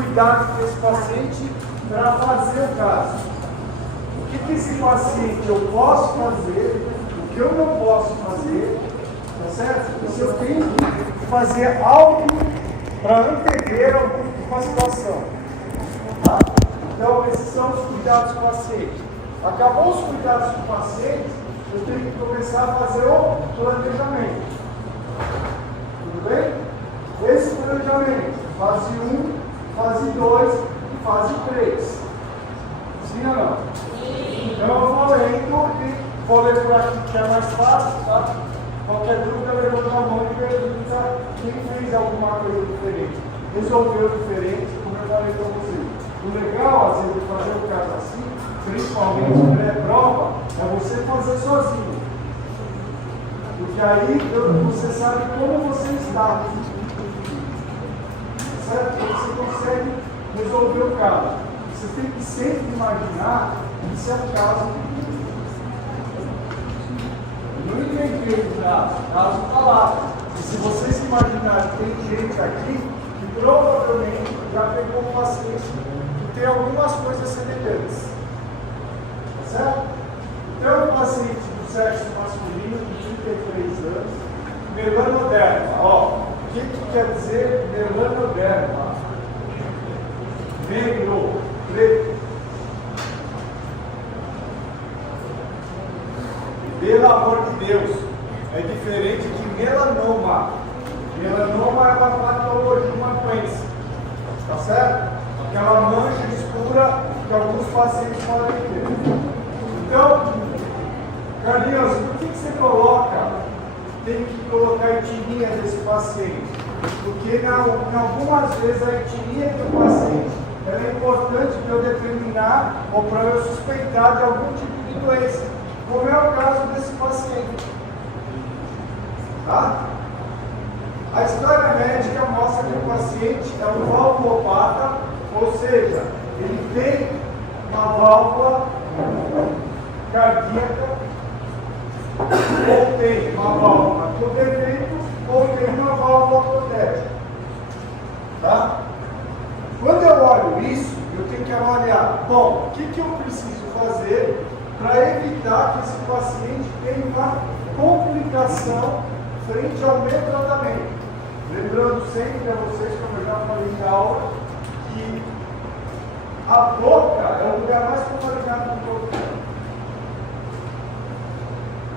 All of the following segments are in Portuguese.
cuidados desse paciente para fazer o caso. O que esse paciente eu posso fazer, o que eu não posso fazer, tá certo? Se eu tenho que fazer algo para antever alguma situação. Tá? Então, esses são os cuidados do paciente. Acabou os cuidados do paciente, eu tenho que começar a fazer o planejamento. Tudo bem? Esse planejamento, fase 1, fase 2 e fase 3. Sim ou não? Sim. Então eu vou lendo e vou ler por aqui que é mais fácil, tá? Qualquer dúvida, levanta a mão e pergunta quem fez alguma coisa diferente. Resolveu diferente, como eu falei para vocês. O legal, às vezes, de fazer um caso assim, principalmente pré-prova, é você fazer sozinho. Porque aí você sabe como você está. Certo? Você consegue resolver o caso. Você tem que sempre imaginar que isso é um caso. Eu não inventei o caso está lá. E se vocês imaginarem que tem gente aqui que provavelmente já pegou um paciente que tem algumas coisas semelhantes. Tá certo? Então, um paciente do sexo masculino de 33 anos, melanoderma. Ó, o que quer dizer melanoderma? Negro, preto. Pelo amor de Deus, é diferente de melanoma. Melanoma é uma patologia, uma doença. Tá certo? Aquela mancha escura que alguns pacientes podem ter. Então, Carlinhos, por que você tem que colocar a etnia desse paciente? Porque em algumas vezes a etnia do paciente é importante para eu determinar ou para eu suspeitar de algum tipo de doença, como é o caso desse paciente. Tá? A história médica mostra que o paciente é um valvulopata, ou seja, ele tem uma válvula cardíaca, ou tem uma válvula por defeito, ou tem uma válvula protética. Tá? Quando eu olho isso, eu tenho que avaliar, bom, o que eu preciso fazer para evitar que esse paciente tenha uma complicação frente ao meu tratamento. Lembrando sempre a vocês, como eu já falei na aula, que a boca é o lugar mais contaminado do corpo.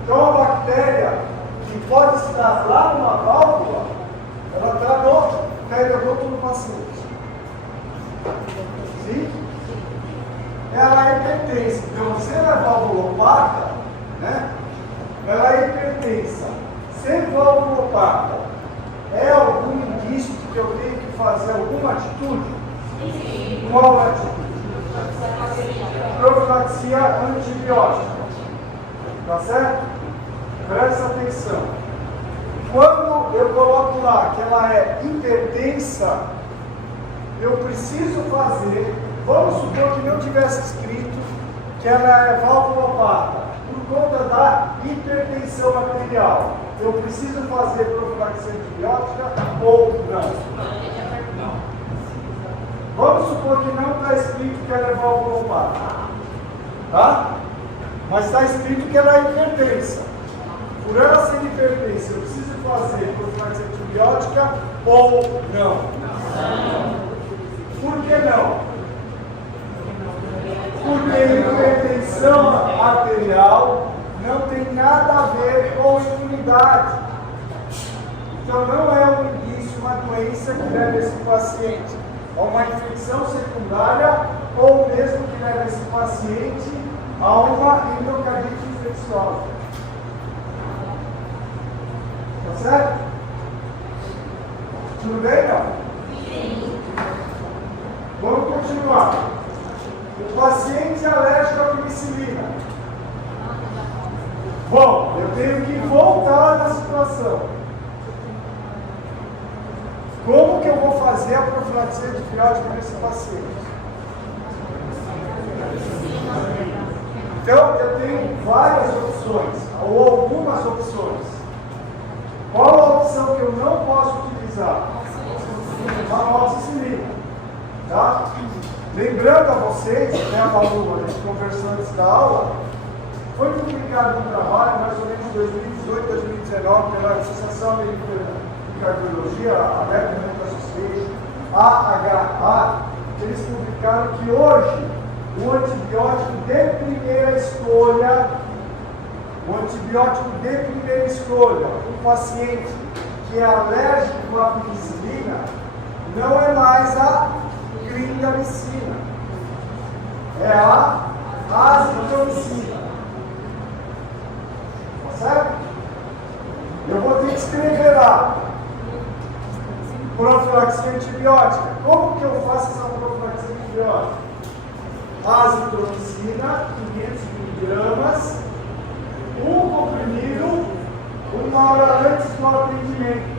Então a bactéria que pode estar lá numa válvula, ela está no pega-boca do paciente. Sim? Ela é hipertensa. Então você é valvulopata, né? Ela é hipertensa. Ser valvulopata é algum indício de que eu tenho que fazer alguma atitude? Sim. Qual é a atitude? Profilaxia antibiótica. Tá certo? Presta atenção. Quando eu coloco lá que ela é hipertensa, eu preciso fazer, vamos supor que não tivesse escrito que ela é valvulopata, por conta da hipertensão arterial. Eu preciso fazer profilaxia antibiótica ou não? Vamos supor que não está escrito que ela é valvulopata. Tá? Mas está escrito que ela é hipertensa. Por ela ser hipertensa, eu preciso fazer profilaxia antibiótica ou não? Por que não? Porque hipertensão arterial não tem nada a ver com imunidade. Então não é um indício, uma doença que leva esse paciente a uma infecção secundária ou mesmo que leva esse paciente a uma endocardite infecciosa. Tá certo? Tudo bem, não? Sim. Vamos continuar. O paciente é alérgico à penicilina. Bom, eu tenho que voltar na situação. Como que eu vou fazer a profilaxia antibiótica nesse paciente? Então, eu tenho várias opções, ou algumas opções. Qual a opção que eu não posso utilizar? Amoxicilina. Tá? Lembrando a vocês, né, Malu, a gente conversou antes da aula, foi publicado um trabalho, mais ou menos em 2018, 2019, pela Associação Americana de Cardiologia, a American Association, AHA, eles publicaram que hoje o antibiótico de primeira escolha, um paciente que é alérgico à penicilina, não é mais a clindamicina, é a azitromicina. Tá certo? Eu vou ter que escrever lá profilaxia antibiótica. Como que eu faço essa profilaxia antibiótica? Azitromicina, 500 miligramas, um comprimido, 1 hora antes do atendimento.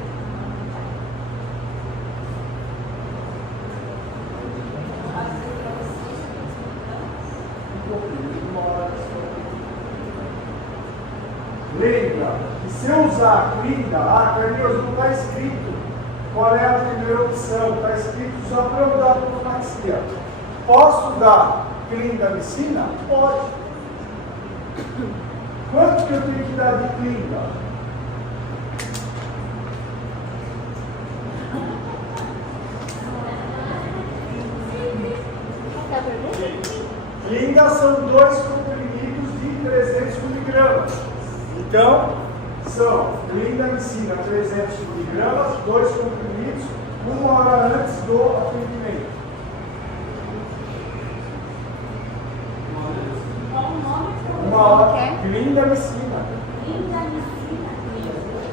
Lembra que se eu usar clinda, Carlinhos, não está escrito qual é a primeira opção, está escrito só para eu dar profilaxia. Posso dar clindamicina? Pode. Quanto que eu tenho que dar de clinda? Clinda são 2 comprimidos de 300 miligramas. Então, são clindamicina 300 miligramas, 2 comprimidos, 1 hora antes do atendimento. Clindamicina.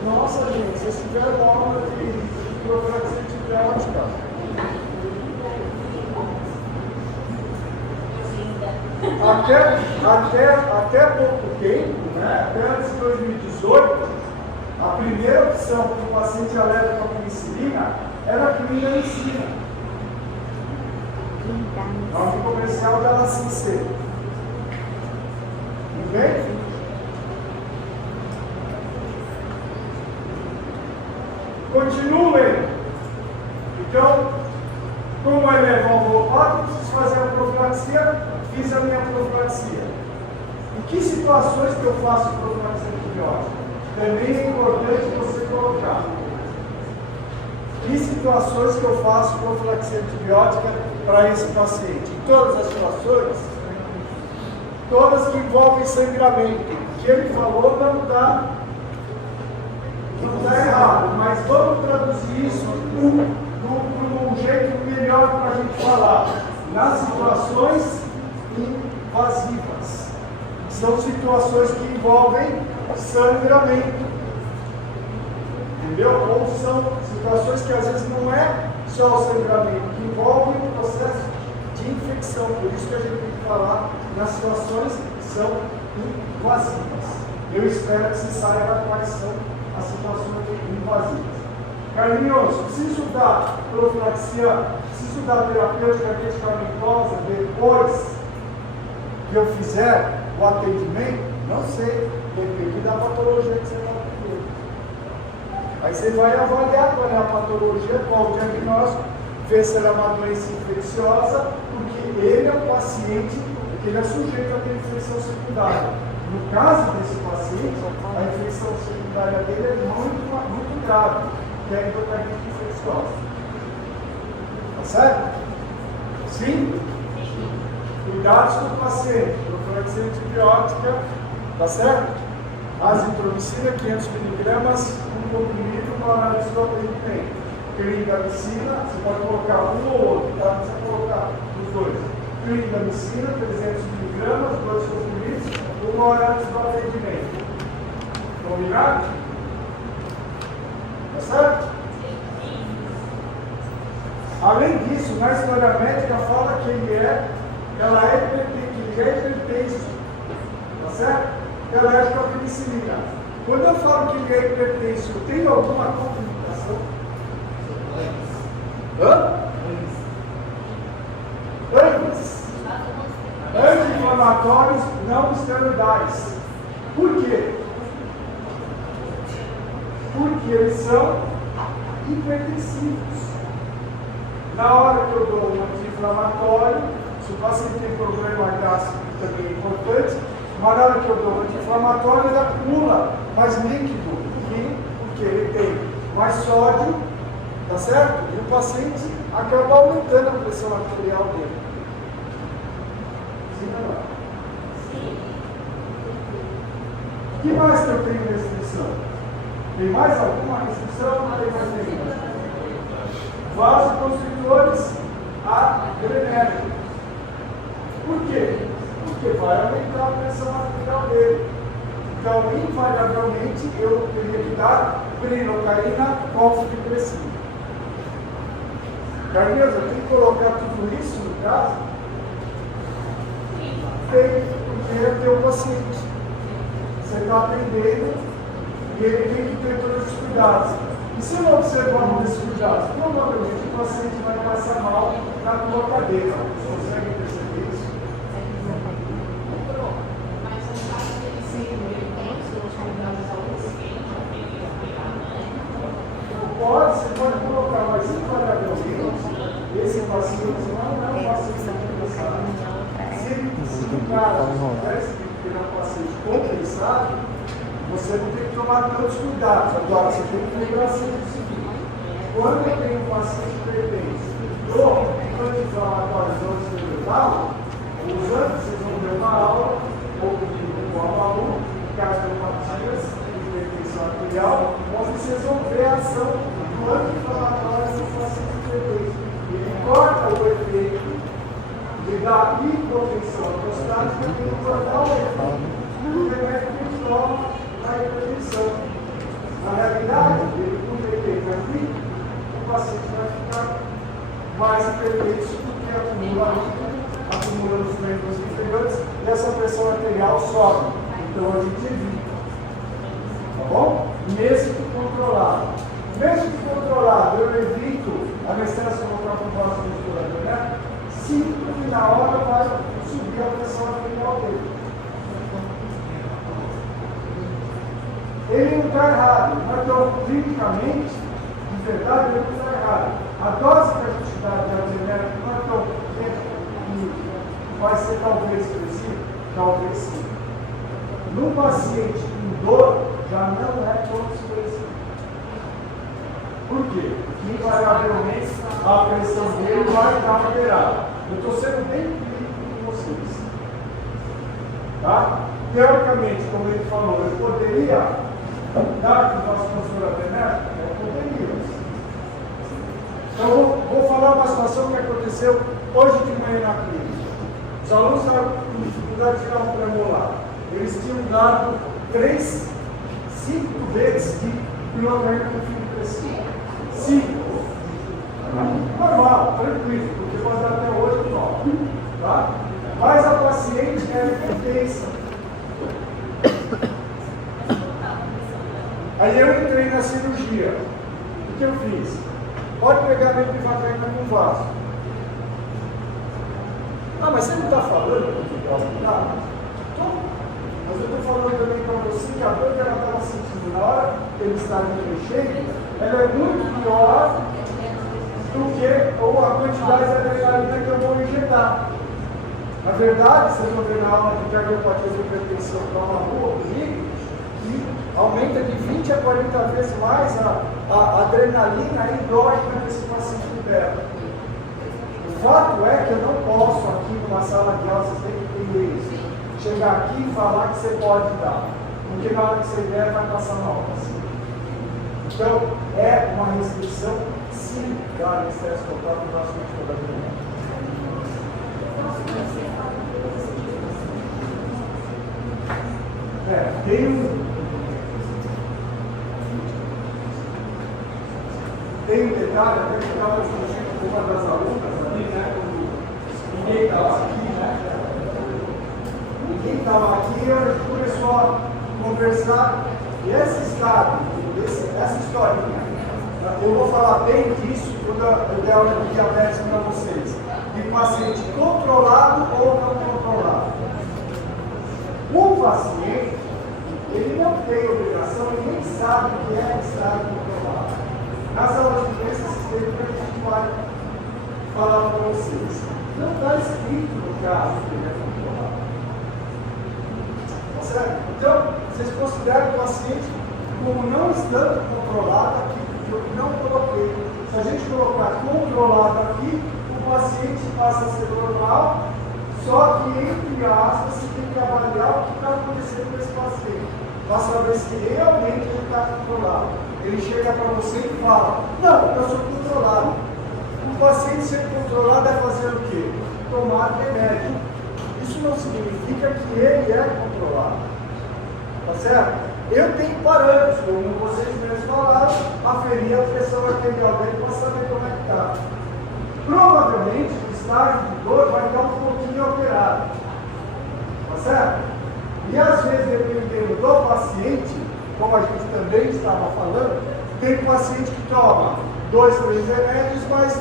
Nossa, gente, vocês tiveram aula de profilaxia antibiótica. Até pouco tempo, né, até antes de 2018, a primeira opção para o paciente alérgico à penicilina era a clindamicina. Nome comercial da Lacin-C. Tudo bem? Continuem. Então, como ele é homeopático, preciso fazer a profilaxia, fiz a minha profilaxia. Em que situações que eu faço profilaxia antibiótica? Também é importante você colocar. Que situações que eu faço profilaxia antibiótica para esse paciente? Em todas as situações, todas que envolvem sangramento. O que ele falou não está errado, mas vamos traduzir isso num jeito melhor para a gente falar. Nas situações invasivas. São situações que envolvem sangramento. Entendeu? Ou são situações que às vezes não é só o sangramento, que envolvem o processo de infecção. Por isso que a gente tem que falar nas situações que são invasivas. Eu espero que você saiba quais são as situações invasivas. Carlinhos, preciso dar profilaxia, preciso dar terapêutica medicamentosa depois que eu fizer o atendimento? Não sei, depende da patologia que você vai ter. Aí você vai avaliar qual é a patologia, qual o diagnóstico, ver se ela é uma doença infecciosa, porque ele é um paciente que ele é sujeito a ter infecção secundária. No caso desse paciente, a infecção secundária dele é muito grave, que é a endotardite infecciosa. Tá certo? Sim? Cuidados com o paciente, profilaxia antibiótica, tá certo? Azitromicina, 500 miligramas, um comprimido, uma análise do atendimento. Clindamicina, você pode colocar um ou outro, tá? Não precisa colocar os dois. Clindamicina, 300 miligramas, 2 comprimidos, uma hora antes do atendimento. Combinado? Tá certo? Além disso, na história médica fala que ele é hipertenso. Tá certo? Ela é a penicilina. Quando eu falo que ele é hipertenso, tem alguma complicação? Anti-inflamatórios não esteroidais. Por quê? Porque eles são hipertensivos. Na hora que eu dou um anti-inflamatório anti-inflamatório. Se o paciente tem problema gástrico, também é importante. Mas na hora que eu dou anti-inflamatório, ele acumula mais líquido, porque ele tem mais sódio, tá certo? E o paciente acaba aumentando a pressão arterial dele. Sim ou não? Sim. O que mais que eu tenho restrição? Tem mais alguma restrição? Não tem mais nenhuma. Vasoconstritores adrenérgicos. Por quê? Porque vai aumentar a pressão arterial dele. Então, invariavelmente, eu teria que dar prinocaína confidepressiva. Carlinhos, eu tenho que colocar tudo isso no caso? Tem, porque é teu paciente. Você está atendendo e ele tem que ter todos os cuidados. E se eu não observar um desses cuidados, provavelmente o paciente vai passar mal na tua cadeira. Você consegue perceber isso? Pode, você pode colocar, mas invariavelmente, esse paciente não é um paciente compensado. Se o cara tivesse que ter um paciente compensado, você não tem que tomar tantos cuidados. Agora, você tem que lembrar sempre o seguinte: quando eu tenho um paciente hipertenso, dou anti-inflamatórios anti-cerebral, os antes, vocês vão ver uma aula, ou com o aluno, cardiopatias, hipertensão arterial, onde vocês vão ver a ação do anti-inflamatório no paciente hipertenso. Ele corta o efeito da hipotensão prostática e ele cortar o efeito do remédio que ele toma na hipertensão. Na realidade, ele com o efeito aqui, o paciente vai ficar mais hipertenso porque acumula líquido, acumula nos membros inferiores e essa pressão arterial sobe. Então a gente evita. Tá bom? Mesmo que controlado. Mesmo que controlado, eu evito anestesia local com vasoconstritor, né? Sinto que na hora vai subir a pressão arterial dele. Ele não está errado, então, clinicamente, de verdade, ele não está errado. A dose que a gente dá de adrenérgico não é tão pequena que vai ser talvez expressivo, talvez sim. No paciente com dor, já não é tão expressivo. Por quê? Porque invariavelmente a pressão dele vai estar alterada. Eu estou sendo bem crítico com vocês. Tá? Teoricamente, como ele falou, eu poderia dar para o nosso consultor adrenérgico? Eu poderia. Então, vou falar uma situação que aconteceu hoje de manhã na clínica. Os alunos estavam com dificuldade de tirar um premolar. Eles tinham dado 5 vezes de pilocaína confidepressiva. 5. Normal, tranquilo, porque pode dar até 8, 9. Tá? Mas a paciente era hipertensa. Aí eu entrei na cirurgia. O que eu fiz? Pode pegar minha pivacaína com vaso. Ah, mas você não está falando que eu não. Mas eu estou falando também para você que a dor que ela estava sentindo na hora que ele estava enchendo, ela é muito pior do que a quantidade de adrenalina que eu vou injetar. Na verdade, vocês vão ver na aula de cardiopatia de hipertensão para uma rua comigo, que aumenta de 20 a 40 vezes mais a adrenalina endógena que esse paciente libera. O fato é que eu não posso aqui numa sala de aula, vocês têm que entender isso, chegar aqui e falar que você pode dar, porque na hora que você der vai passar mal. Então, é uma restrição sim da anestesia total do nosso medicamento. Tem um detalhe, até que estava discutindo com uma das alunas ali, né? Ninguém estava aqui, né? Ninguém estava aqui, a gente começou a conversar. E esse estado, essa historinha, eu vou falar bem disso quando eu der aula de diabetes para vocês. De paciente controlado ou não controlado. O paciente, ele não tem obrigação e nem sabe o que é estado controlado. Nas aulas de doença sistêmica, a gente vai falar para vocês. caso que ele é controlado. Tá certo? Então, vocês consideram o paciente como não estando controlado aqui, porque eu não coloquei. Se a gente colocar controlado aqui, o paciente passa a ser normal, só que, entre aspas, você tem que avaliar o que está acontecendo com esse paciente, para saber se realmente ele está controlado. Ele chega para você e fala, não, eu sou controlado. O paciente ser controlado é fazer o quê? Tomar remédio. Isso não significa que ele é controlado. Tá certo? Eu tenho parâmetros, como vocês mesmos falaram, aferir a pressão arterial dele para saber como é que está. Provavelmente o estágio de dor vai estar um pouquinho alterado. Tá certo? E às vezes, dependendo do paciente, como a gente também estava falando, tem paciente que toma 2, 3 remédios, mas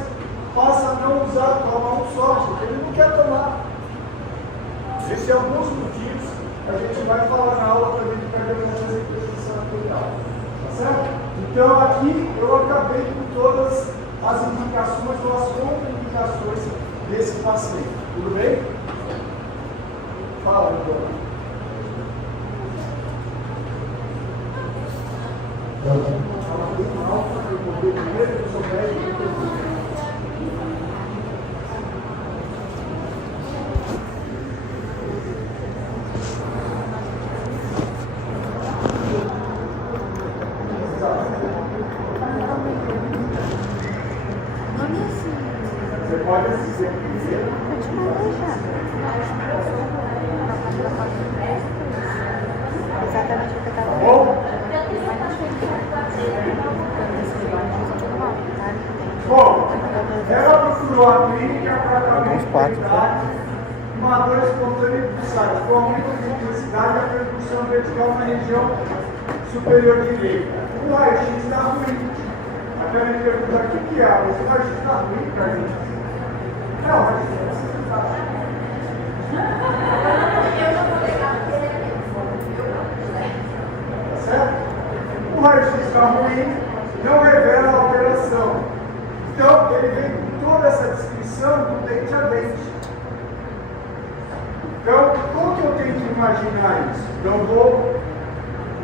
passa a não usar, toma um só, porque ele não quer tomar. Existem alguns motivos, a gente vai falar na aula também de cardiologia e pressão arterial. Tá certo? Então aqui eu acabei com todas as indicações ou as contraindicações desse paciente. Tudo bem? Fala, doutor. Você pode assistir primeiro. Exatamente o que eu estava Bom, ela procurou a clínica para tratar uma dor espontânea pulsada, com aumento de intensidade e a percussão vertical na região superior direita. O raio-x está ruim. Até me perguntar o que é, mas o raio-x está ruim para a gente. Não, o raio-x está certo? O raio-x está ruim, não revela a alteração. Então, ele vem com toda essa descrição do dente a dente. Então, como que eu tenho que imaginar isso? Então, eu vou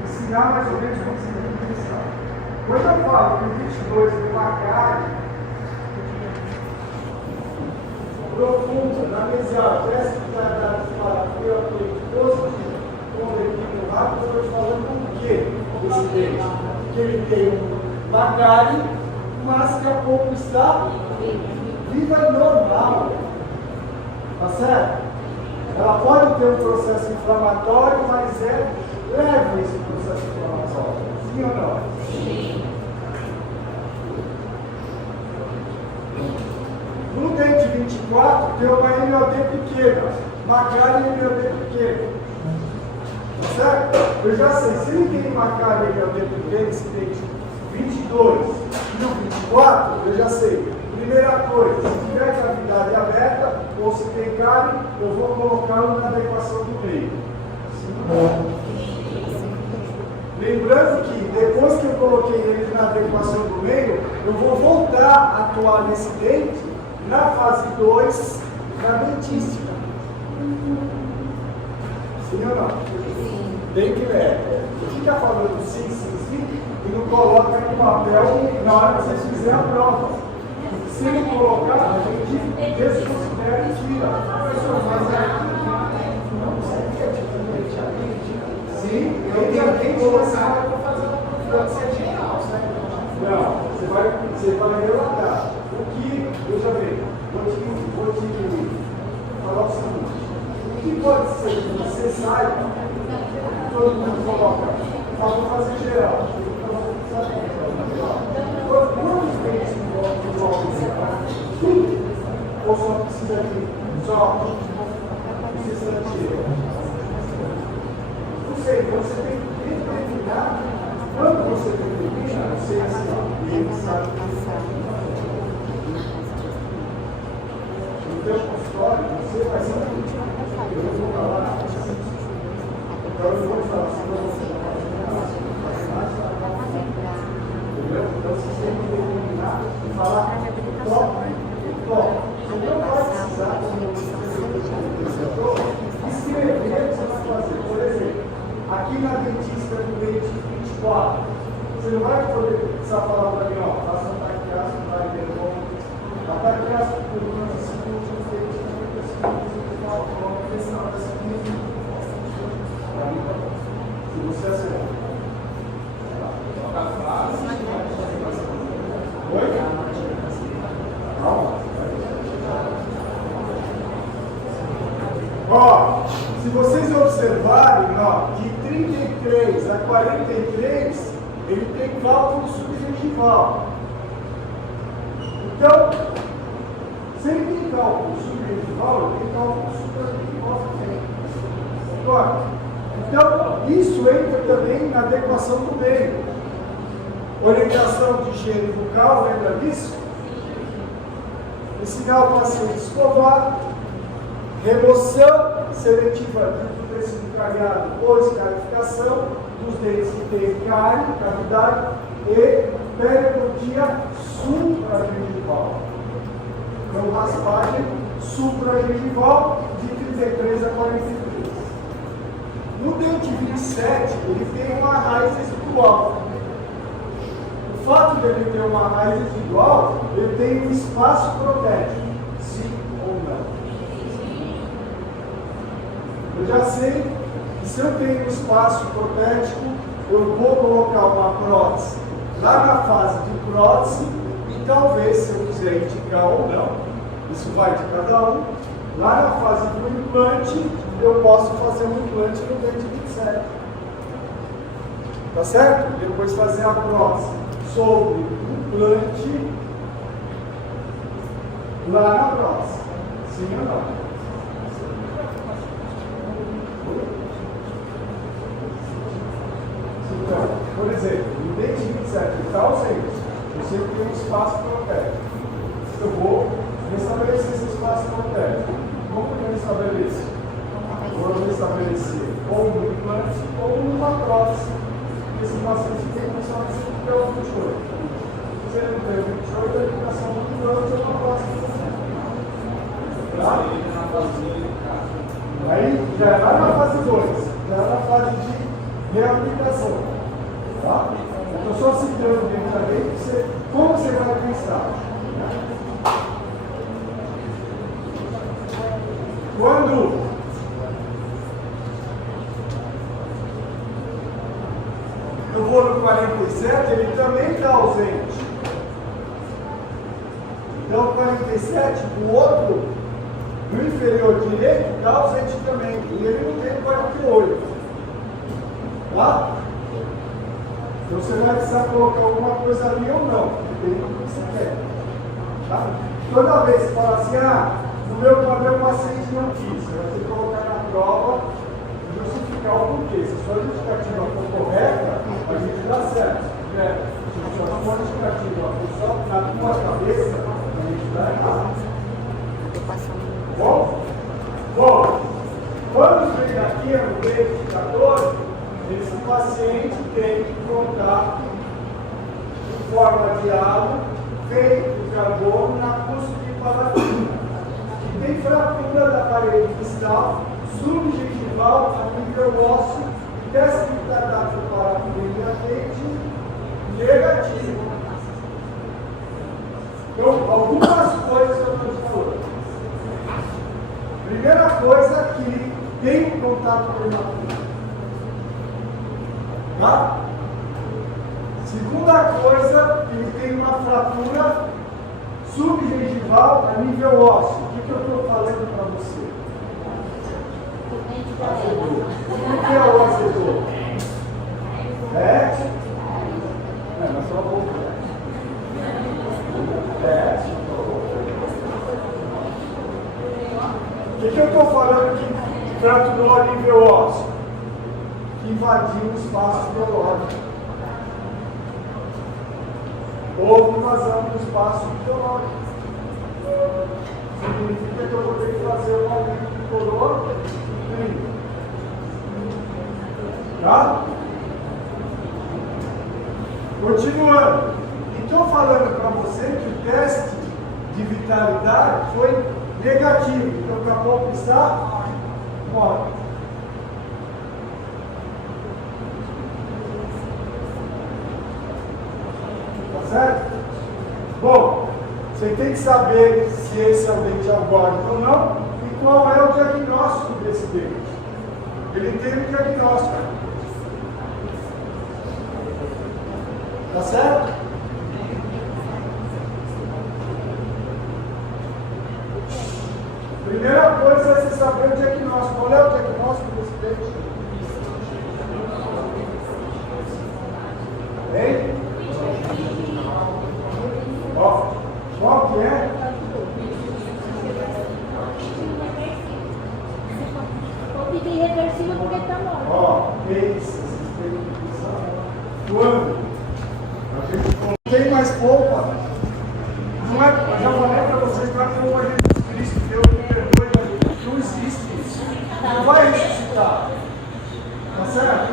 ensinar mais ou menos como você tem que pensar. Quando eu falo que o 22 é uma carne profunda, na mesial, parece que está dado para positivo, convertido rápido, eu estou falando do que desse dente? Que ele tem uma carne, mas que a pouco está viva e normal. Tá certo? Ela pode ter um processo inflamatório, mas é leve esse processo inflamatório. Sim ou não? Sim. No dente 24, tem uma MLD pequena, uma cara MLD pequena. Tá certo? Eu já sei, se ele tem uma cara MLD pequena, esse dente 22 e no 24, eu já sei. Primeira coisa, se tiver cavidade aberta ou se tem cárie, eu vou colocá-lo na adequação do meio. Lembrando que depois que eu coloquei ele na adequação do meio, eu vou voltar a atuar nesse dente na fase 2 da dentística. Sim ou não? Sim. Bem que é. Fica falando sim, sim, sim, e não coloca no papel na hora que vocês fizerem a prova. Se não colocar, a gente desconsidera e tira. Sim, eu tenho que colocar para fazer geral, não, você vai relatar. O que, veja bem, vou te falar o seguinte: o que pode ser que você saiba, todo mundo coloca, vou fazer geral. Quantos dentes tudo? Ou só precisa de precisa de não sei, você tem que determinar quando você determina, não sei se ele sabe no teu consultório, você vai saber. Eu não vou falar. Então eu vou falar se você então você tem que determinar e falar top. Você não vai precisar de precisar falar para mim, ó, faça um taquiasco, vai de novo. A taquiasco por uma segunda, se você acertar. Oi? Calma. Ó, se vocês observarem, ó, de 33 a 43, ele tem cálculo subgengival. Então, se ele tem cálculo subgengival, ele tem cálculo supragengival também. Agora, então, isso entra também na adequação do meio. Orientação de higiene bucal, lembra disso? Ensinar o paciente a escovar, remoção seletiva do tecido cariado ou escarificação dos dentes que têm cárie, cavidade e periodontia supragengival. Então, raspagem supragengival de 33 a 43. No dente 27, ele tem uma raiz residual. O fato de ele ter uma raiz residual, ele tem um espaço protético, sim ou não. Eu já sei que se eu tenho um espaço protético, eu vou colocar uma prótese lá na fase de prótese e talvez, se eu quiser indicar ou não, isso vai de cada um, lá na fase do implante, eu posso fazer um implante no dente 27. Tá certo? Depois fazer a prótese sobre o implante lá na prótese. Sim ou não? Então, por exemplo, no dente 27 está ausente, você tem um espaço protético. Eu vou restabelecer esse espaço protético. Como que eu restabeleço? Vou restabelecer ou no implante ou numa prótese. Esse paciente tem condição de ser pelo 28. Se ele não tem 28, a indicação do implante é uma prótese. Tá? Aí já é lá na fase 2, já é na fase de reaplicação. Tá? Eu estou só citando diretamente como você vai pensar. Quando eu vou no 47, ele também está ausente. Então, 47, o outro, no inferior direito, está ausente também. E ele não tem 48. Tá? Então, você vai precisar colocar alguma coisa ali ou não, dependendo do que você quer. Tá? Toda vez que você fala assim, no meu paciente não quis, você vai ter que colocar na prova e justificar o porquê. Se a sua justificativa for correta, a gente dá certo. Se a sua justificativa for só na tua cabeça, a gente dá errado. Bom, quando vem aqui no dente 14, esse paciente tem que contar em forma de halo feito de carbono na cúspide palatina, que tem fratura da parede distal, subgengival a nível ósseo, teste de cardápio para imediatamente negativo. Então, algumas coisas que eu estou te falando. Primeira coisa, que tem contato prematuro. Tá? Segunda coisa, ele tem uma fratura subgengival a nível ósseo. O que eu estou falando para você? O que é o azedor? Mas só vou. O que eu estou falando que fraturou a nível ósseo? Que invadiu o espaço biológico. Houve invasão do espaço biológico. Significa que eu vou ter que fazer um aumento de color e brilho. Tá? Continuando. E estou falando para você que o teste de vitalidade foi negativo. Então, daqui a pouco está morto. certo? Bom, você tem que saber se esse é o dente algórico ou não e qual é o diagnóstico desse dente. Ele tem um diagnóstico. Tá certo? Primeira coisa é você saber o diagnóstico. Qual é o diagnóstico desse dente? Hein? Ó, qual que é? Irreversível porque está morto. Ó, esse sistema de visão. Quando a gente não tem mais polpa, não é, eu já falei para vocês, não é como a Jesus Cristo, Deus me perdoe, mas não existe isso. Não vai ressuscitar. Tá certo?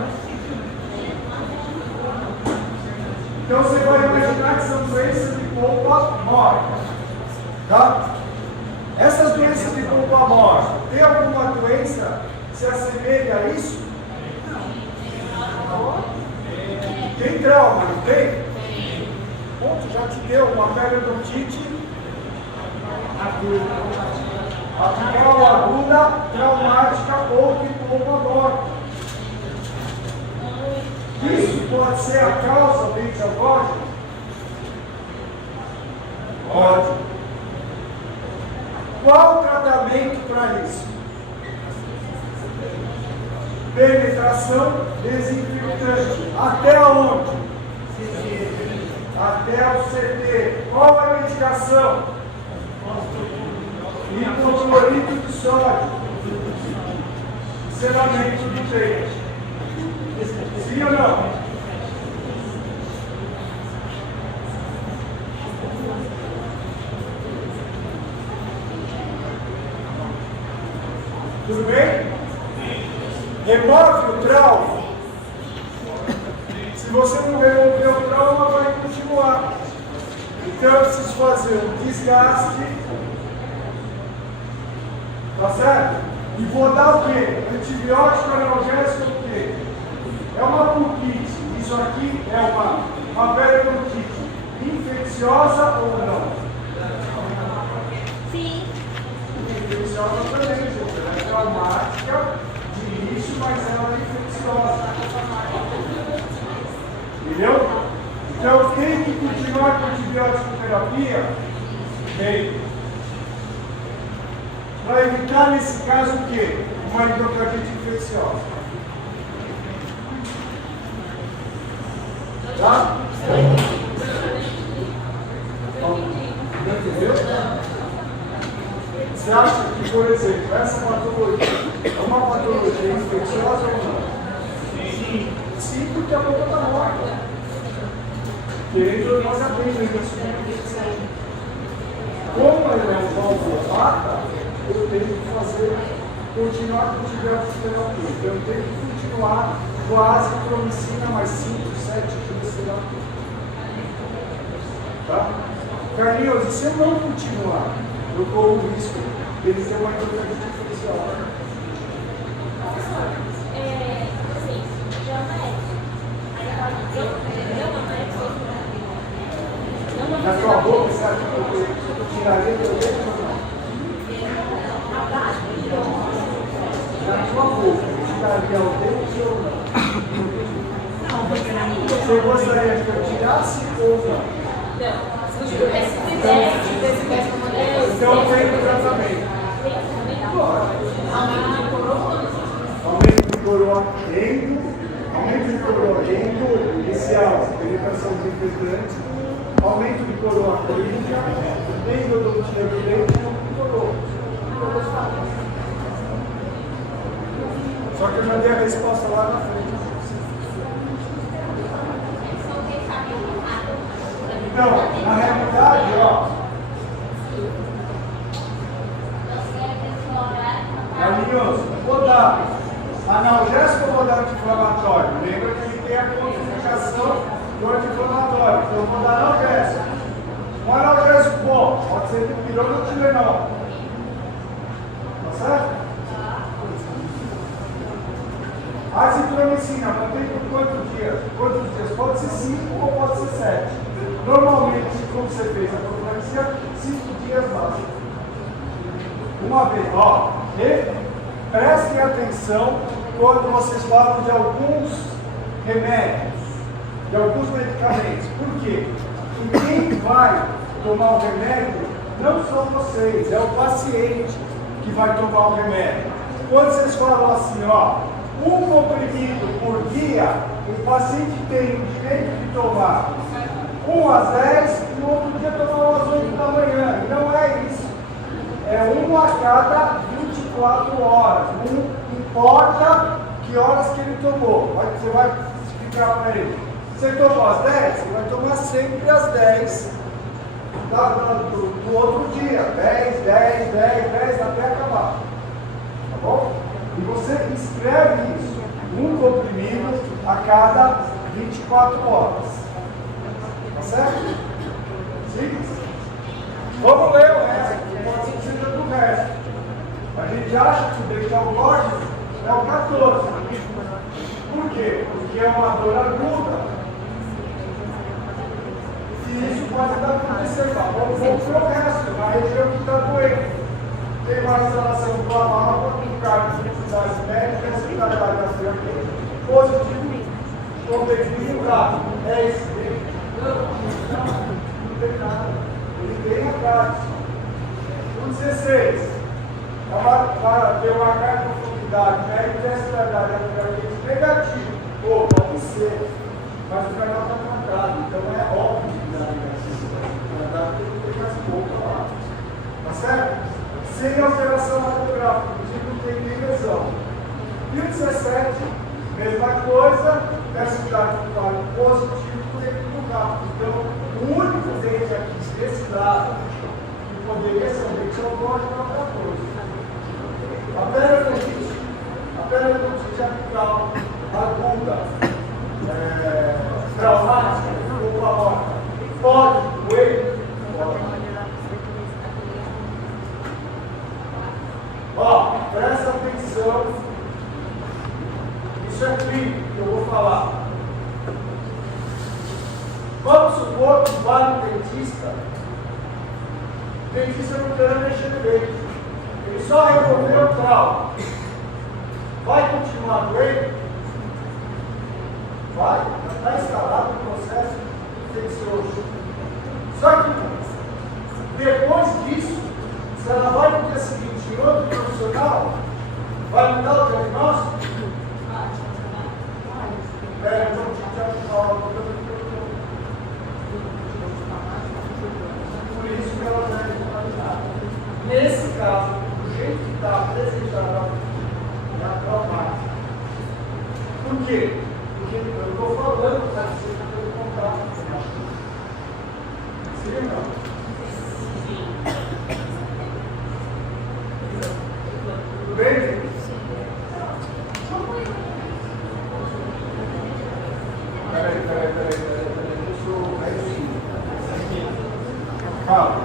Então você vai imaginar que são doenças de polpa morta. Tá? Essas doenças de polpa morta, tem alguma doença que se assemelha a isso? Tem trauma, não tem? Ponto, já te deu uma periodontite aquela aguda, traumática ou de polpa morta. Isso pode ser a causa do dente algórico? Pode. Qual o tratamento para isso? Penetração desinfetante. Até onde? Até o CT. Qual a medicação? Hipoclorito de sódio. Selamento do dente. Sim ou não? Tudo bem? Remove o trauma. Se você não remover o trauma, vai continuar. Então eu preciso fazer um desgaste. Tá certo? E vou dar o quê? Antibiótico, analgésico, o quê? É uma pulquite. Isso aqui é uma periodontite infecciosa ou não? Sim. Infecciosa também, gente. Ela é traumática de início, mas ela é infecciosa. Entendeu? Então tem que continuar com a antibiótico terapia? Tem. Para evitar nesse caso o quê? Uma endocardite infecciosa. Tá? Entendeu? Você acha que, por exemplo, essa patologia é uma patologia infecciosa ou não? Sim. Sim, porque a boca está morta. Querendo, nós aprendemos isso. Como ele é um valvulopata, eu tenho que continuar com o antibiótico terapia. Então eu tenho que continuar com a azitromicina mais 5, 7 dias de terapia. Tá? Carlinhos, e se eu não continuar, eu corro o risco de ele ter uma endocardite infecciosa. Na sua boca, você acha que eu tiraria do dedo ou não? Na sua boca, tiraria o dedo ou não? Você gostaria que eu tirasse ou não? Então tem o tratamento. Aumento de coroa endo, inicial, penetração desinfetante, aumento de coroa clínica, endodontia do dente e coroa. Só que eu já dei a resposta lá na frente. Então, na realidade, ó, Carlinhos, vou dar analgésico ou vou dar anti-inflamatório? Lembra que ele tem a contraindicação do anti-inflamatório, então eu vou dar analgésico. Um analgésico bom, pode ser dipirona ou Tilenol. Tá certo? Azitromicina, mantém por quantos dias? Pode ser 5 ou pode ser 7. Normalmente, como você fez a profilaxia, 5 dias basta. Uma vez, ó, prestem atenção quando vocês falam de alguns remédios, de alguns medicamentos. Por quê? Porque quem vai tomar o remédio não são vocês, é o paciente que vai tomar o remédio. Quando vocês falam assim, ó, um comprimido por dia, o paciente tem o direito de tomar 1 às 10 e no outro dia tomar às 8 da manhã. E não é isso. É 1 a cada 24 horas. Não importa que horas que ele tomou. Você vai explicar para ele. Você tomou às 10, você vai tomar sempre às 10 do outro dia. 10, 10, 10, 10 até acabar. Tá bom? E você escreve isso. Um comprimido a cada 24 horas. Tá certo? Simples? Vamos ler o resto. Pode ser que seja do resto. A gente acha que o decalógico é o 14. Por quê? Porque é uma dor aguda. E isso pode dar para acontecer. Vamos ver o resto, na região que está doendo. Tem uma instalação do amarro, um cargo de necessidades médicas, secretariado positivo, competitivo e grave. É esse. Não tem nada. Ele tem a carga. O 16. Para ter uma carga de profundidade médica, é negativo. Ou pode ser. Mas o canal está trancado, então é óbvio que dá negativo. O canal tem que ter mais pouco lá. Tá certo? Sem alteração radiográfica, inclusive não tem nem lesão. E o 17, mesma coisa, densidade do quadro positivo por equivocado. Então, o único dente aqui desse lado que poderia ser um dente oncológico é o 14. A periodonte apical aguda, traumática, ou palótica, pode doer? Pode. Ó, presta atenção. Isso é clínico que eu vou falar. Vamos supor que vai no dentista. O dentista não quer mexer no dente. Ele só removeu o trauma. Vai continuar doendo? Vai. Está instalado o processo infeccioso. Só que depois disso, se ela vai no dia seguinte em outro profissional, vai mudar o diagnóstico? Então, por isso que ela deve finalizar. Nesse caso, do jeito que está apresentado, é a traumática. Por quê? Porque eu estou falando para você que eu vou contar. Sim ou não? Tudo bem? Peraí. Calma.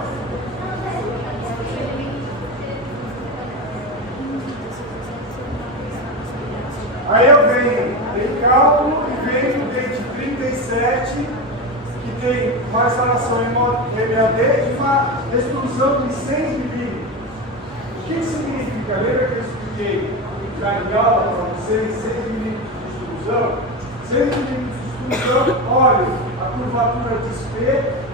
Aí eu venho, tem cálculo e venho o dente 37, que tem uma instalação em MAD e uma extrusão de 6 milímetros. O que significa? Lembra que eu expliquei em aula para vocês 6 milímetros de extrusão? 6 milímetros de extrusão, olha, a curvatura de espelho.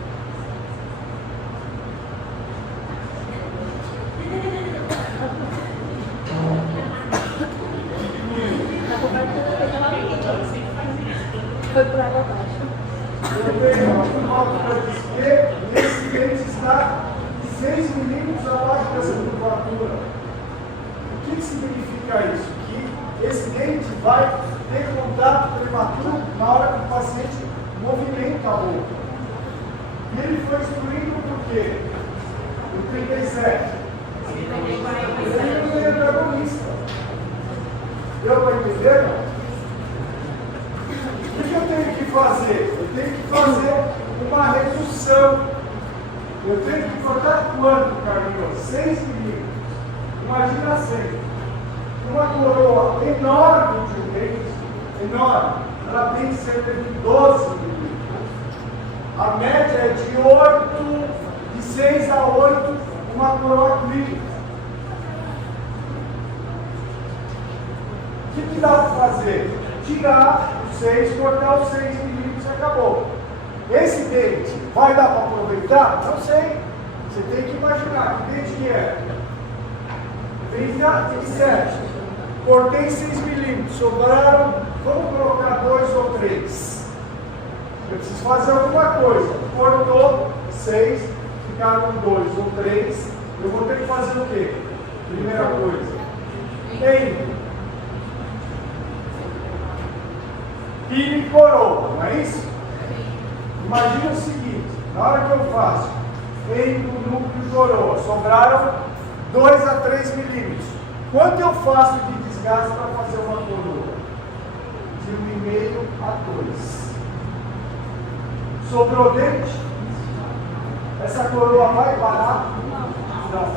Foi por água abaixo. Eu tenho uma curvatura de espelho e esse dente está 6 milímetros abaixo dessa curvatura. O que significa isso? Que esse dente vai ter contato prematuro na hora que o paciente movimenta a boca. E ele foi excluído por quê? O 37. Ele não é antagonista. Deu para entender? Não? O que eu tenho que fazer? Eu tenho que fazer uma redução. Eu tenho que cortar quanto, Carlinhos? 6 milímetros. Imagina 6. Uma coroa enorme de um dente, enorme, ela tem cerca de 12 milímetros. A média é de 8, de 6 a 8, uma coroa clínica. O que dá para fazer? Tirar os 6, cortar os 6 milímetros e acabou. Esse dente vai dar para aproveitar? Não sei. Você tem que imaginar que dente que é. 37. Cortei 6 milímetros, sobraram, vamos colocar 2 ou 3. Eu preciso fazer alguma coisa. Cortou 6, ficaram 2 ou 3. Eu vou ter que fazer o quê? Primeira coisa. Pino e coroa, não é isso? Imagina o seguinte, na hora que eu faço endo, núcleo e coroa, sobraram 2 a 3 milímetros. Quanto eu faço de desgaste para fazer uma coroa? De 1,5 a 2. Sobrou dente? Essa coroa vai parar? Não.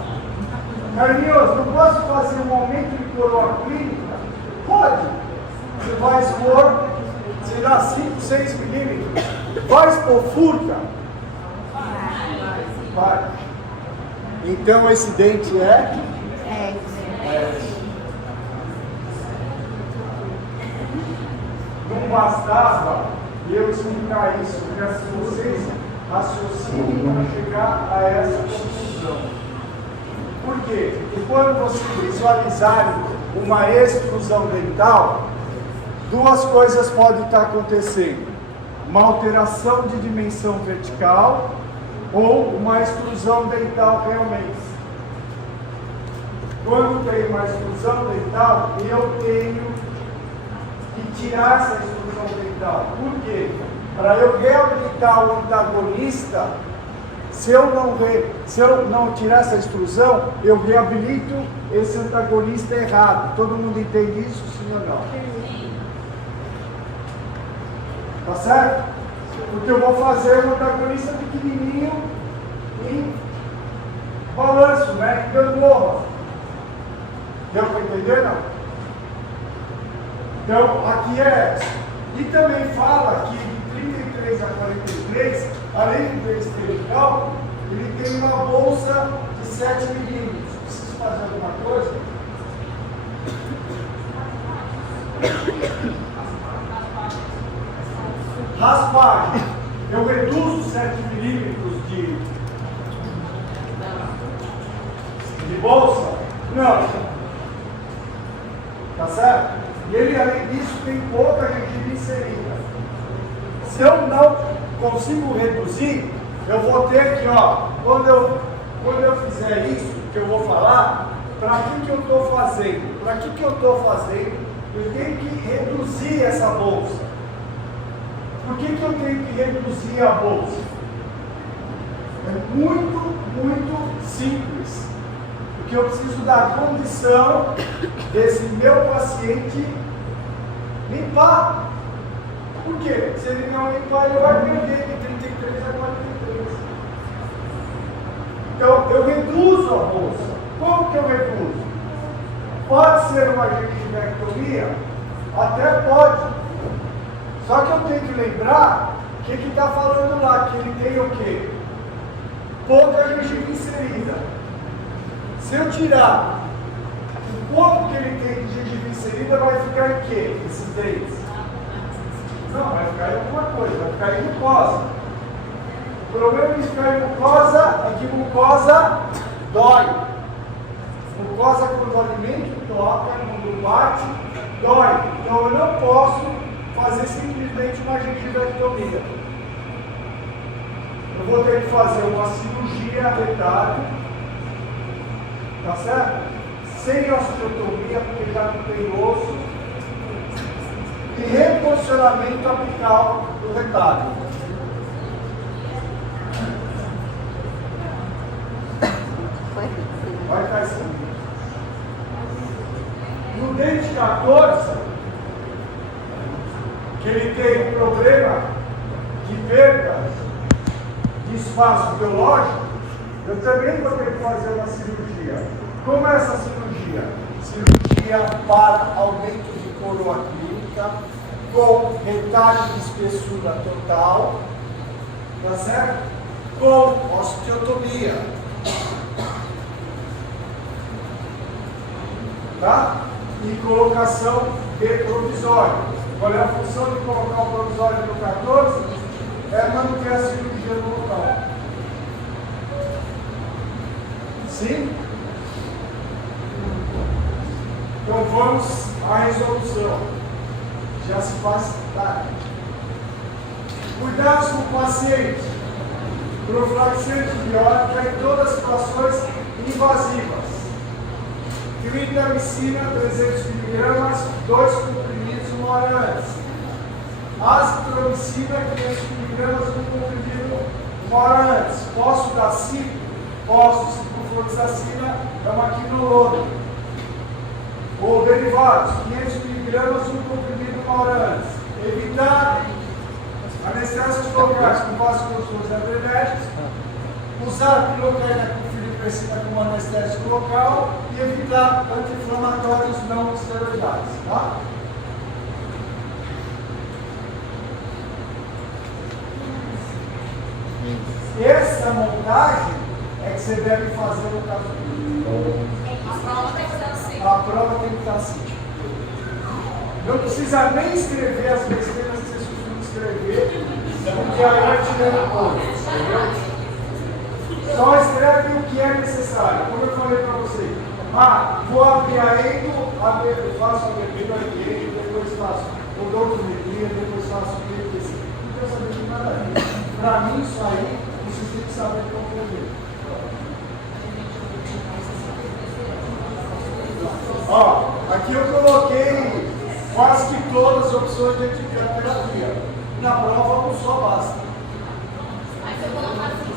Carlinhos, não posso fazer um aumento de coroa clínica? Pode. Você vai expor, será 5, 6 milímetros. Vai expor furta? Vai. Então esse dente é? Não bastava eu explicar isso, porque se vocês raciocinem para chegar a essa conclusão. Por quê? Porque quando vocês visualizarem uma extrusão dental, duas coisas podem estar acontecendo: uma alteração de dimensão vertical ou uma extrusão dental realmente. Quando tem uma extrusão dental, eu tenho que tirar essa extrusão dental. Por quê? Para eu reabilitar o antagonista, se eu não tirar essa extrusão, eu reabilito esse antagonista errado. Todo mundo entende isso, sim ou não? Tá certo? Porque eu vou fazer um antagonista pequenininho em balanço, né? Gangorra. Deu para entender, não? Então, aqui é. E também fala que de 33 a 43, além do dente cervical, ele tem uma bolsa de 7 milímetros. Preciso fazer alguma coisa? Raspagem. Eu reduzo 7 milímetros de bolsa? Não. Tá certo? E ele, além disso, tem pouca gengiva inserida. Se eu não consigo reduzir, eu vou ter que, ó, quando eu fizer isso, que eu vou falar, para que eu estou fazendo? Para que eu estou fazendo? Eu tenho que reduzir essa bolsa. Por que eu tenho que reduzir a bolsa? É muito, muito simples. Porque eu preciso dar condição desse meu paciente limpar. Por quê? Se ele não limpar, ele vai perder de 33 a 43. Então, eu reduzo a bolsa. Como que eu reduzo? Pode ser uma gengivectomia? Até pode. Só que eu tenho que lembrar o que está falando lá, que ele tem o quê? Pouca gengiva inserida. Se eu tirar o pouco que ele tem de gengiva inserida, vai ficar em quê? Esses dentes? Não, vai ficar em alguma coisa, vai ficar em mucosa. O problema de ficar em mucosa é que mucosa dói. Mucosa, quando o alimento toca, quando bate, dói. Então eu não posso fazer simplesmente uma gengivectomia. Eu vou ter que fazer uma cirurgia retário. Tá certo? Sem osteotomia, porque já não tem osso. E reposicionamento apical do retalho. Vai estar assim. No dente 14, que ele tem um problema de perda de espaço biológico, eu também vou ter que fazer uma cirurgia. Como é essa cirurgia? Cirurgia para aumento de coroa clínica, com retalho de espessura total, tá certo? Com osteotomia. Tá? E colocação de provisório. Qual é a função de colocar o provisório no 14? É manter a cirurgia no local. Sim? Então vamos à resolução. Já se faz tarde. Cuidados com o paciente. Profilaxia antibiótica em todas as situações invasivas. Clindamicina 300 mg, 2 comprimidos 1 hora antes. Azitromicina 500 mg, 1 comprimido 1 hora antes. Posso dar 5? Posso. Ciprofloxacina é uma quinolona. Ou derivados, 500 mg, 1 comprimido 1 hora antes. Evitar anestésios locais com vasoconstrutores adrenérgicos. Usar pilocaína com filiprecina como anestésico local e evitar anti-inflamatórios não esteroidais. Tá? Essa montagem é que você deve fazer no caso dele. A prova tem que estar assim. A prova tem que estar assim. Não precisa nem escrever as besteiras que vocês costumam escrever, porque a arte não é boa, entendeu? Só escreve o que é necessário. Como eu falei para vocês. Vou abrir a endo, faço a bebida aqui, depois faço o odontometria, depois faço o PPC. Não quero saber de nada disso. Para mim, isso aí, vocês têm que saber como fazer. Aqui eu coloquei quase que todas as opções de antibióterapia. Na prova, um só basta. Aí você colocar assim.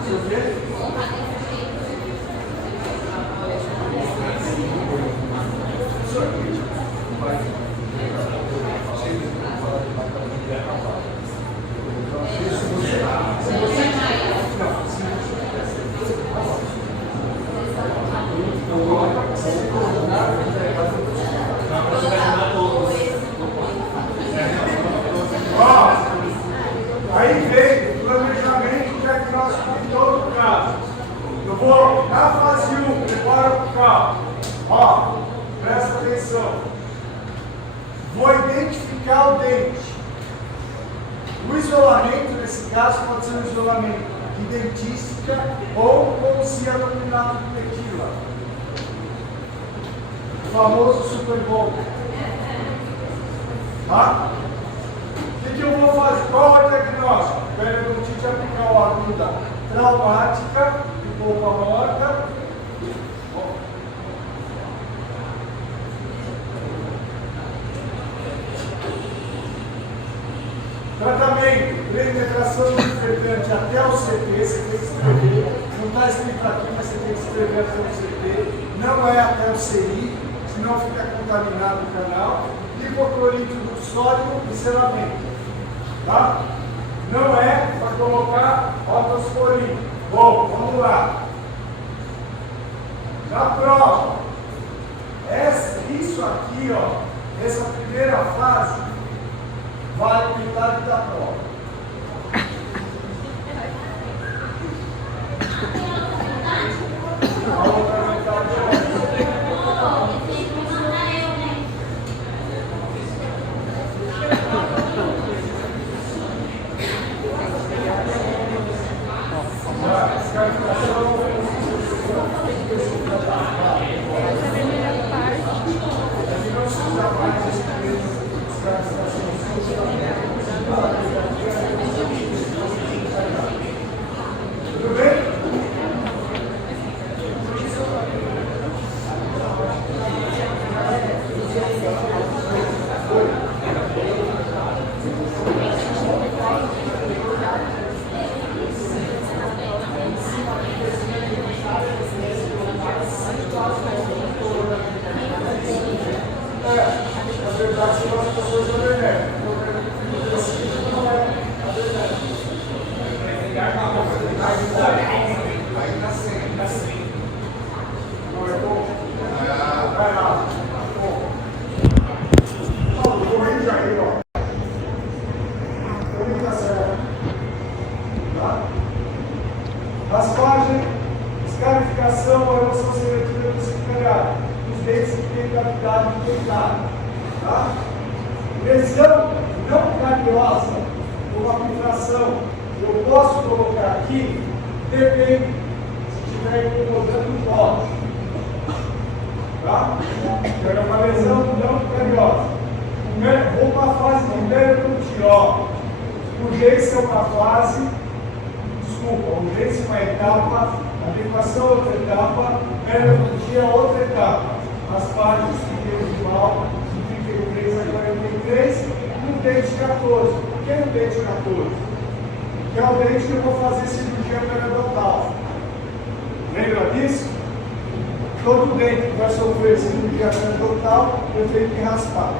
Deixa eu ver. Aí vem o planejamento diagnóstico de todo caso. Eu vou, na fase 1, prepara o carro. Presta atenção. Vou identificar o dente. O isolamento, nesse caso, pode ser um isolamento de dentística ou com cianominato de metila. O famoso Super Bowl. Tá? O que eu vou fazer? Qual é o diagnóstico? Periodontite apical aguda traumática, de polpa morta. Tratamento, penetração do infiltrante até o CT, você tem que escrever. Não está escrito aqui, mas você tem que escrever até o CT. Não é até o CI, senão fica contaminado o canal. Hipoclorito do sódio e selamento. Tá? Não é para colocar otosporina. Bom, vamos lá. Na prova, isso aqui, essa primeira fase, vale metade da prova. A outra metade é cavidade dentária. Tá? Lesão não cariosa, uma filtração, eu posso colocar aqui, depende se estiver incomodando o pote. Tá? Então é uma lesão não cariosa. Ou uma fase de periodontió. Urgência é uma fase, desculpa, urgência é uma etapa, adequação é outra etapa, periodontia é outra etapa. As partes que tem de mal, de 33 a 43, no dente 14. Por que no dente 14? Que é o dente que eu vou fazer cirurgia periodontal. Lembra disso? Todo dente que vai sofrer cirurgia periodontal, eu tenho que raspar.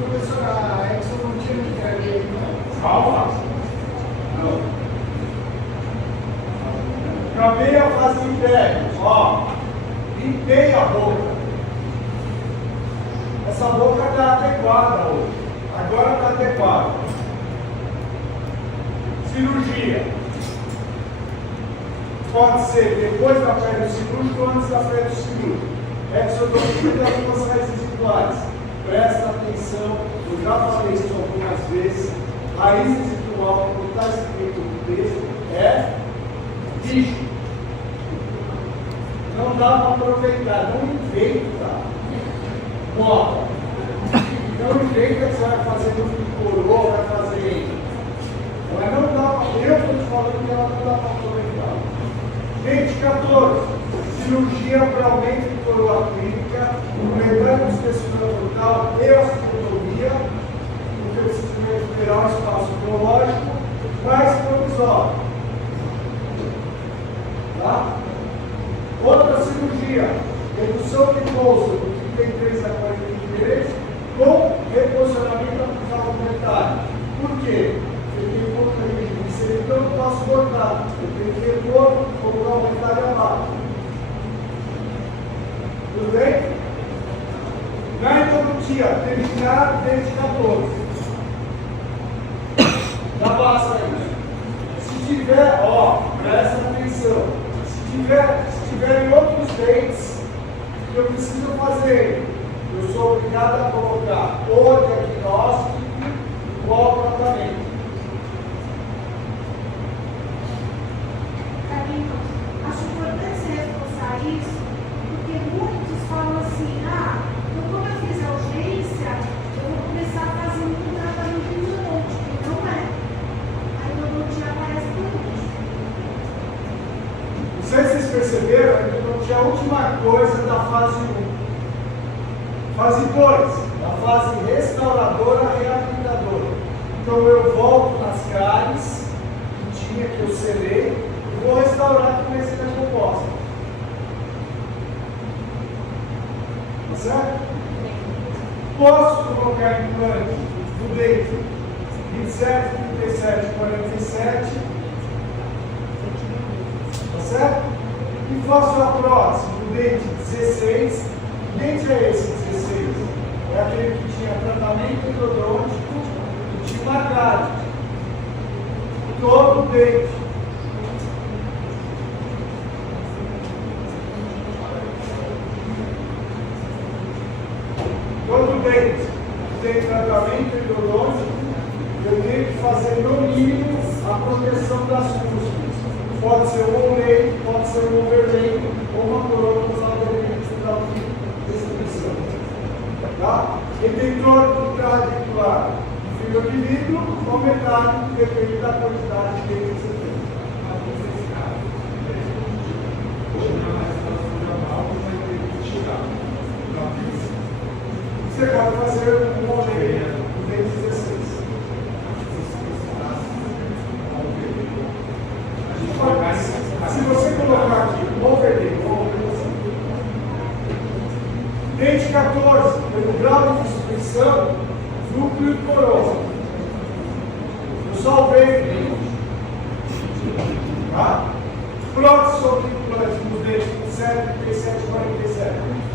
Professora, Edson não tinha que trazer, não. Calma. Não. Acabei a fase interna. Ó, limpei a boca. Essa boca está adequada hoje. Agora está adequada. Cirurgia. Pode ser depois da pele cirúrgica ou antes da pele cirúrgica. Exodontia das duas raízes residuais. Presta atenção, eu já falei isso algumas vezes. Raiz residual, como está escrito no texto, é rígido. Não dá para aproveitar, não inventa moda. Não inventa que você vai fazer no coroa, vai fazer. Mas não dá para. Eu estou te falando que ela não dá para aproveitar. Dente 14, cirurgia para aumento de coroa clínica, aumentando o espessura total e osteotomia, porque eu preciso recuperar o espaço biológico, mais provisório. Tá? Outra cirurgia, redução de bolsa do 33 a 43, com reposicionamento acusado monetário. Por quê? Eu tenho pouca rigidez, então eu não posso cortar. Eu tenho que repor, colocar o retalho abaixo. Tudo bem? Na endodontia, terminar desde 14. Já passa aí. Se tiver, ó, presta atenção. Se tiver em outros dentes, que eu preciso fazer, eu sou obrigado a colocar o diagnóstico e o tratamento. Acho importante você reforçar isso, porque muitos falam assim, então quando eu fizer urgência, eu vou começar a fazer um tratamento endodôntico, e não é. A endodontia aparece por último. Não sei se vocês perceberam, a endodontia é a última coisa da fase 1. Fase 2, a fase restauradora reabilitadora. Então eu volto nas cáries que tinha, que eu selei, vou restaurar com resina composta. Tá certo? Posso colocar implante no dente 27, 37, 47. Tá certo? E faço a prótese no dente 16. Que dente é esse 16? É aquele que tinha tratamento endodôntico e tinha uma cárie. Todo dente. Todo dente que tem tratamento endodôntico, eu tenho que fazer no mínimo a proteção das cúspides. Pode ser um overlay, pode ser um overlay, ou uma coroa usada de distribuição. Tá? Retentor do radicular, fibra de vidro ou metálico, depende da quantidade de que você tem. Você pode fazer um overlay no dente 16. Se você colocar aqui um overlay, dente 14, pelo grau de distribuição, núcleo e coroa. Eu salvei o dente. Tá? Prótese sobre implante no dente 7, 37, 47.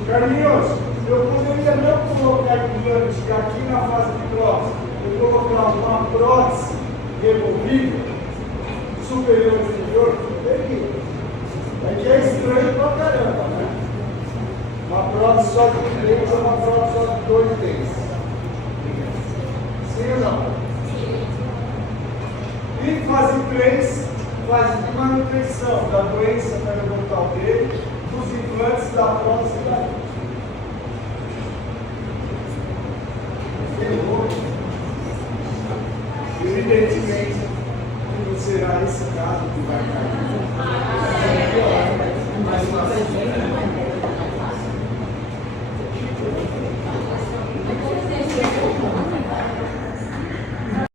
Carlinhos, eu poderia não colocar implante aqui na fase de prótese. Eu colocar uma prótese removível superior e inferior, poderia. que é estranho pra caramba, né? Uma prótese só de um dente ou uma prótese só de 2 dentes. Sim ou não? Sim. E fase 3, fase de manutenção da doença periodontal dele, dos implantes da prótese da dente. Evidentemente, que não será esse caso que vai cair.